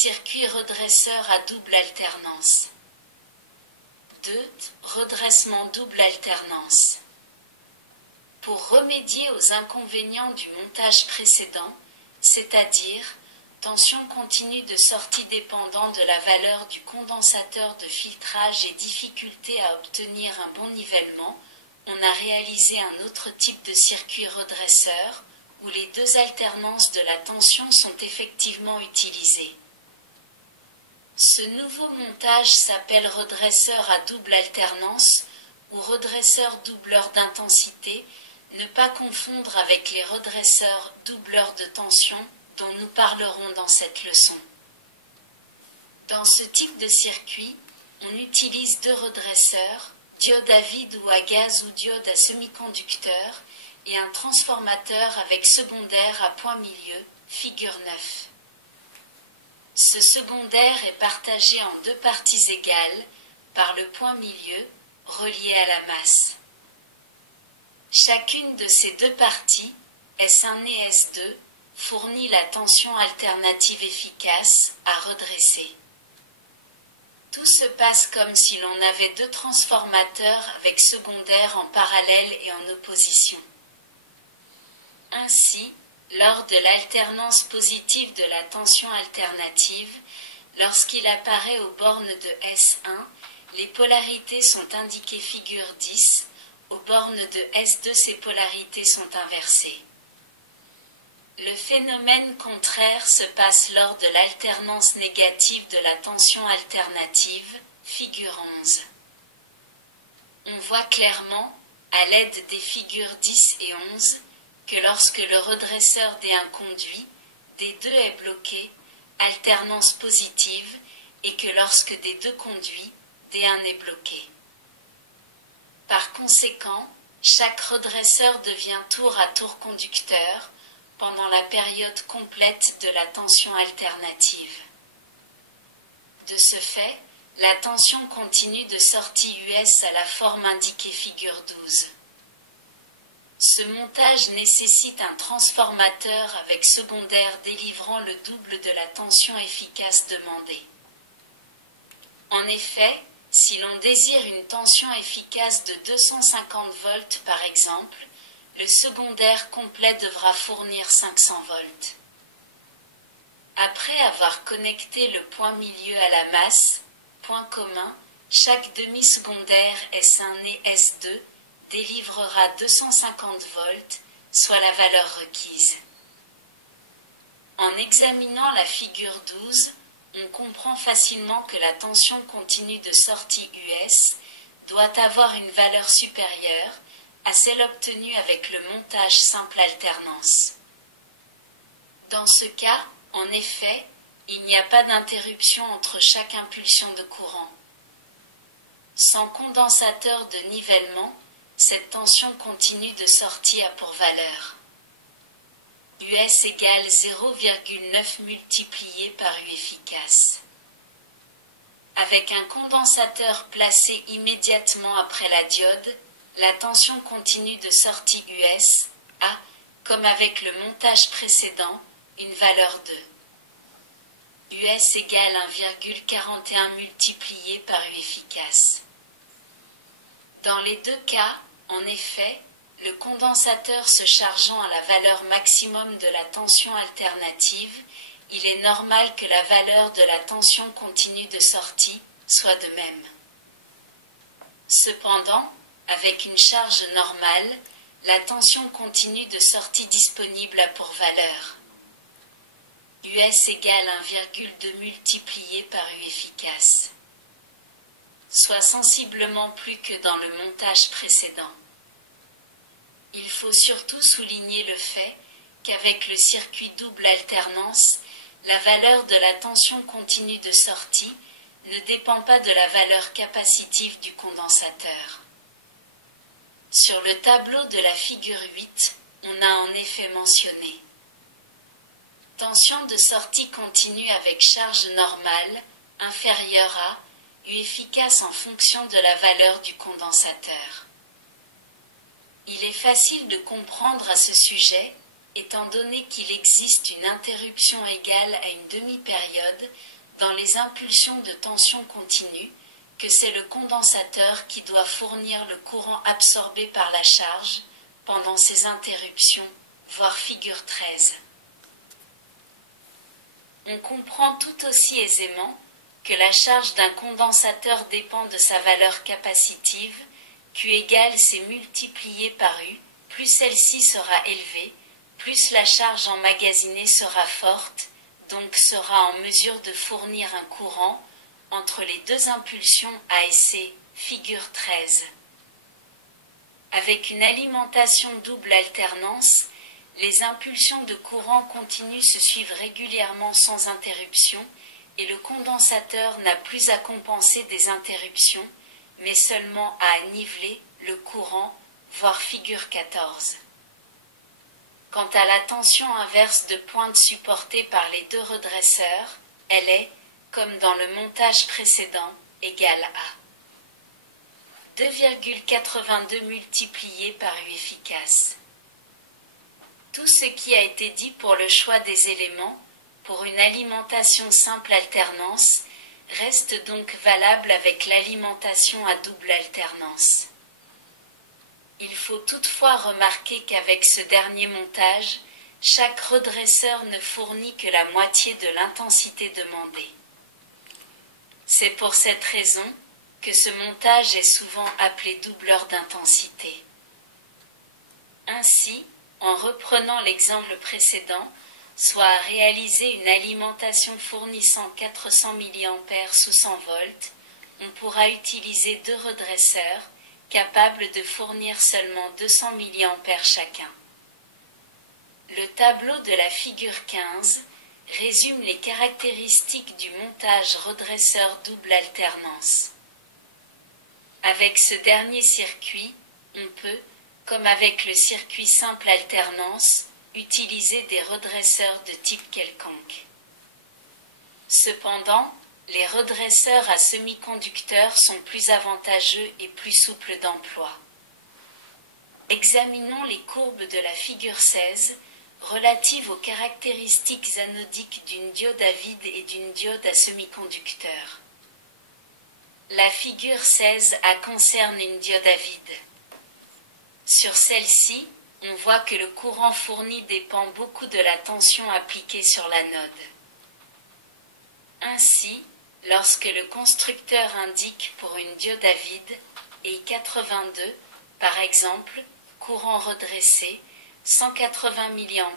Circuit redresseur à double alternance. 2. Redressement double alternance. Pour remédier aux inconvénients du montage précédent, c'est-à-dire tension continue de sortie dépendant de la valeur du condensateur de filtrage et difficulté à obtenir un bon nivellement, on a réalisé un autre type de circuit redresseur, où les deux alternances de la tension sont effectivement utilisées. Ce nouveau montage s'appelle redresseur à double alternance ou redresseur doubleur d'intensité, ne pas confondre avec les redresseurs doubleurs de tension dont nous parlerons dans cette leçon. Dans ce type de circuit, on utilise deux redresseurs, diode à vide ou à gaz ou diode à semi-conducteur, et un transformateur avec secondaire à point milieu, figure 9. Ce secondaire est partagé en deux parties égales, par le point milieu, relié à la masse. Chacune de ces deux parties, S1 et S2, fournit la tension alternative efficace à redresser. Tout se passe comme si l'on avait deux transformateurs avec secondaire en parallèle et en opposition. Ainsi, lors de l'alternance positive de la tension alternative, lorsqu'il apparaît aux bornes de S1, les polarités sont indiquées figure 10, aux bornes de S2 ces polarités sont inversées. Le phénomène contraire se passe lors de l'alternance négative de la tension alternative, figure 11. On voit clairement, à l'aide des figures 10 et 11, que lorsque le redresseur D1 conduit, D2 est bloqué, alternance positive, et que lorsque D2 conduit, D1 est bloqué. Par conséquent, chaque redresseur devient tour à tour conducteur pendant la période complète de la tension alternative. De ce fait, la tension continue de sortie US a la forme indiquée figure 12. Ce montage nécessite un transformateur avec secondaire délivrant le double de la tension efficace demandée. En effet, si l'on désire une tension efficace de 250 volts par exemple, le secondaire complet devra fournir 500 volts. Après avoir connecté le point milieu à la masse, point commun, chaque demi-secondaire S1 et S2 délivrera 250 volts, soit la valeur requise. En examinant la figure 12, on comprend facilement que la tension continue de sortie US doit avoir une valeur supérieure à celle obtenue avec le montage simple alternance. Dans ce cas, en effet, il n'y a pas d'interruption entre chaque impulsion de courant. Sans condensateur de nivellement, cette tension continue de sortie a pour valeur US égale 0,9 multiplié par U efficace. Avec un condensateur placé immédiatement après la diode, la tension continue de sortie US a, comme avec le montage précédent, une valeur de US égale 1,41 multiplié par U efficace. Dans les deux cas, en effet, le condensateur se chargeant à la valeur maximum de la tension alternative, il est normal que la valeur de la tension continue de sortie soit de même. Cependant, avec une charge normale, la tension continue de sortie disponible a pour valeur US égale 1,2 multiplié par U efficace, soit sensiblement plus que dans le montage précédent. Il faut surtout souligner le fait qu'avec le circuit double alternance, la valeur de la tension continue de sortie ne dépend pas de la valeur capacitive du condensateur. Sur le tableau de la figure 8, on a en effet mentionné tension de sortie continue avec charge normale, inférieure à U efficace en fonction de la valeur du condensateur. Il est facile de comprendre à ce sujet, étant donné qu'il existe une interruption égale à une demi-période dans les impulsions de tension continue, que c'est le condensateur qui doit fournir le courant absorbé par la charge pendant ces interruptions, voir figure 13. On comprend tout aussi aisément que la charge d'un condensateur dépend de sa valeur capacitive, Q égale C multiplié par U, plus celle-ci sera élevée, plus la charge emmagasinée sera forte, donc sera en mesure de fournir un courant entre les deux impulsions A et C, figure 13. Avec une alimentation double alternance, les impulsions de courant continu se suivent régulièrement sans interruption et le condensateur n'a plus à compenser des interruptions, mais seulement à niveler le courant, voir figure 14. Quant à la tension inverse de pointe supportée par les deux redresseurs, elle est, comme dans le montage précédent, égale à 2,82 multiplié par U efficace. Tout ce qui a été dit pour le choix des éléments, pour une alimentation simple alternance, reste donc valable avec l'alimentation à double alternance. Il faut toutefois remarquer qu'avec ce dernier montage, chaque redresseur ne fournit que la moitié de l'intensité demandée. C'est pour cette raison que ce montage est souvent appelé doubleur d'intensité. Ainsi, en reprenant l'exemple précédent, soit à réaliser une alimentation fournissant 400 mA sous 100 volts, on pourra utiliser deux redresseurs capables de fournir seulement 200 mA chacun. Le tableau de la figure 15 résume les caractéristiques du montage redresseur double alternance. Avec ce dernier circuit, on peut, comme avec le circuit simple alternance, utiliser des redresseurs de type quelconque. Cependant, les redresseurs à semi-conducteurs sont plus avantageux et plus souples d'emploi. Examinons les courbes de la figure 16 relatives aux caractéristiques anodiques d'une diode à vide et d'une diode à semi-conducteur. La figure 16A concerne une diode à vide. Sur celle-ci, on voit que le courant fourni dépend beaucoup de la tension appliquée sur l'anode. Ainsi, lorsque le constructeur indique pour une diode à vide, I82, par exemple, courant redressé, 180 mA,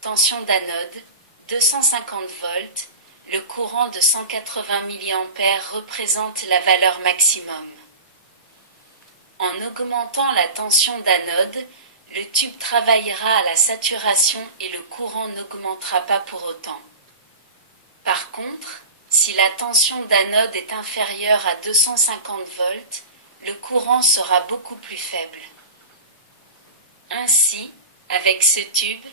tension d'anode, 250 volts, le courant de 180 mA représente la valeur maximum. En augmentant la tension d'anode, le tube travaillera à la saturation et le courant n'augmentera pas pour autant. Par contre, si la tension d'anode est inférieure à 250 volts, le courant sera beaucoup plus faible. Ainsi, avec ce tube,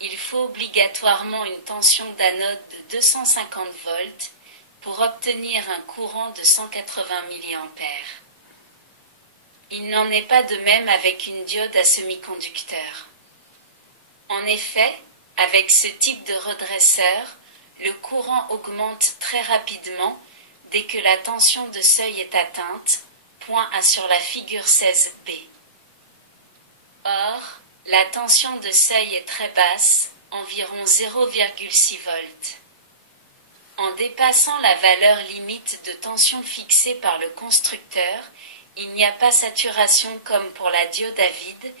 il faut obligatoirement une tension d'anode de 250 volts pour obtenir un courant de 180 mA. Il n'en est pas de même avec une diode à semi-conducteur. En effet, avec ce type de redresseur, le courant augmente très rapidement dès que la tension de seuil est atteinte, point A sur la figure 16b. Or, la tension de seuil est très basse, environ 0,6 volts. En dépassant la valeur limite de tension fixée par le constructeur, il n'y a pas saturation comme pour la diode à vide,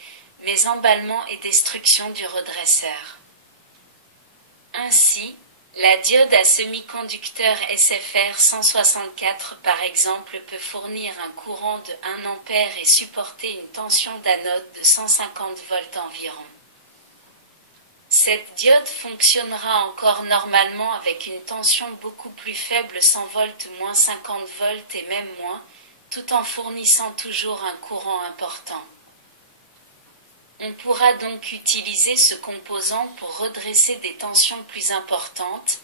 mais emballement et destruction du redresseur. Ainsi, la diode à semi-conducteur SFR 164 par exemple peut fournir un courant de 1 A et supporter une tension d'anode de 150 volts environ. Cette diode fonctionnera encore normalement avec une tension beaucoup plus faible 100 volts moins 50 volts et même moins, tout en fournissant toujours un courant important. On pourra donc utiliser ce composant pour redresser des tensions plus importantes,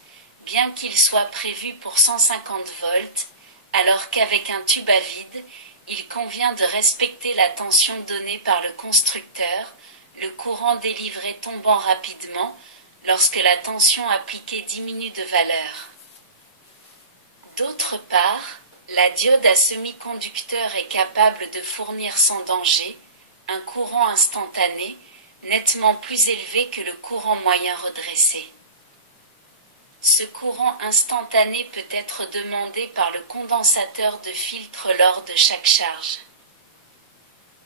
bien qu'il soit prévu pour 150 volts, alors qu'avec un tube à vide, il convient de respecter la tension donnée par le constructeur, le courant délivré tombant rapidement lorsque la tension appliquée diminue de valeur. D'autre part, la diode à semi-conducteur est capable de fournir sans danger un courant instantané nettement plus élevé que le courant moyen redressé. Ce courant instantané peut être demandé par le condensateur de filtre lors de chaque charge.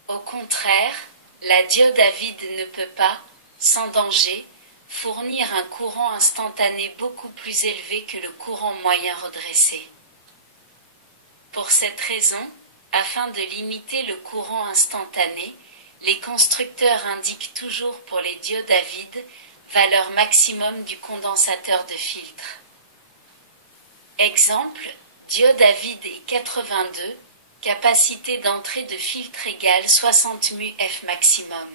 Au contraire, la diode à vide ne peut pas, sans danger, fournir un courant instantané beaucoup plus élevé que le courant moyen redressé. Pour cette raison, afin de limiter le courant instantané, les constructeurs indiquent toujours pour les diodes à vide valeur maximum du condensateur de filtre. Exemple, diode à vide est 82, capacité d'entrée de filtre égale 60 μF maximum.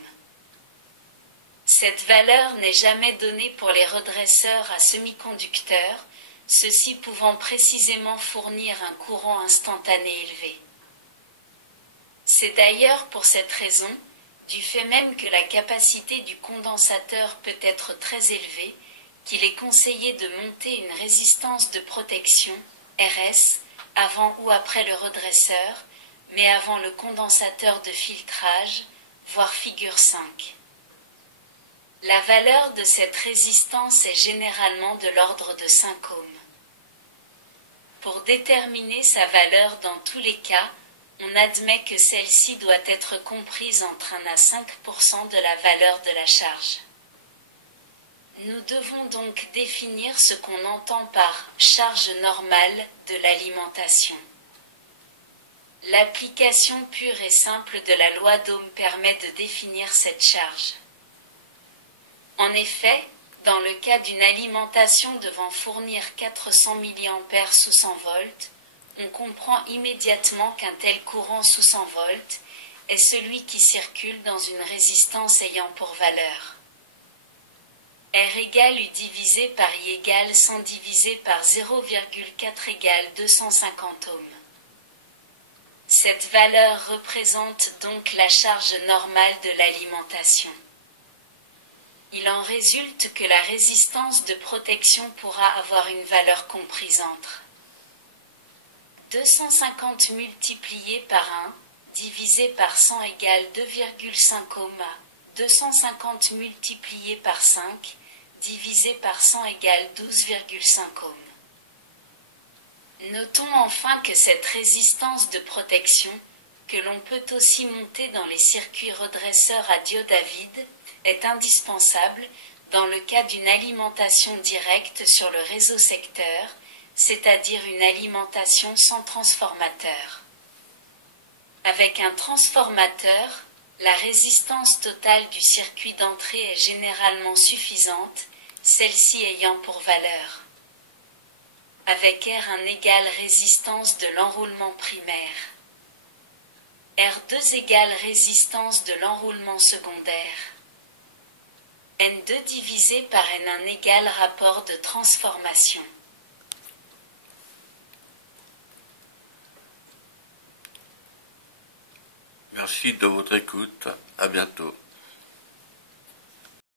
Cette valeur n'est jamais donnée pour les redresseurs à semi-conducteurs, ceux-ci pouvant précisément fournir un courant instantané élevé. C'est d'ailleurs pour cette raison, du fait même que la capacité du condensateur peut être très élevée, qu'il est conseillé de monter une résistance de protection, RS, avant ou après le redresseur, mais avant le condensateur de filtrage, voire figure 5. La valeur de cette résistance est généralement de l'ordre de 5 ohms. Pour déterminer sa valeur dans tous les cas, on admet que celle-ci doit être comprise entre 1 à 5% de la valeur de la charge. Nous devons donc définir ce qu'on entend par charge normale de l'alimentation. L'application pure et simple de la loi d'Ohm permet de définir cette charge. En effet, dans le cas d'une alimentation devant fournir 400 mA sous 100 volts, on comprend immédiatement qu'un tel courant sous 100 volts est celui qui circule dans une résistance ayant pour valeur R égale U divisé par I égale 100 divisé par 0,4 égale 250 ohms. Cette valeur représente donc la charge normale de l'alimentation. Il en résulte que la résistance de protection pourra avoir une valeur comprise entre 250 multiplié par 1, divisé par 100 égale 2,5 ohms à 250 multiplié par 5, divisé par 100 égale 12,5 ohms. Notons enfin que cette résistance de protection, que l'on peut aussi monter dans les circuits redresseurs à diode à vide, est indispensable dans le cas d'une alimentation directe sur le réseau secteur, c'est-à-dire une alimentation sans transformateur. Avec un transformateur, la résistance totale du circuit d'entrée est généralement suffisante, celle-ci ayant pour valeur avec R1 égale résistance de l'enroulement primaire, R2 égale résistance de l'enroulement secondaire, N2 divisé par N1 égale rapport de transformation. Merci de votre écoute. À bientôt.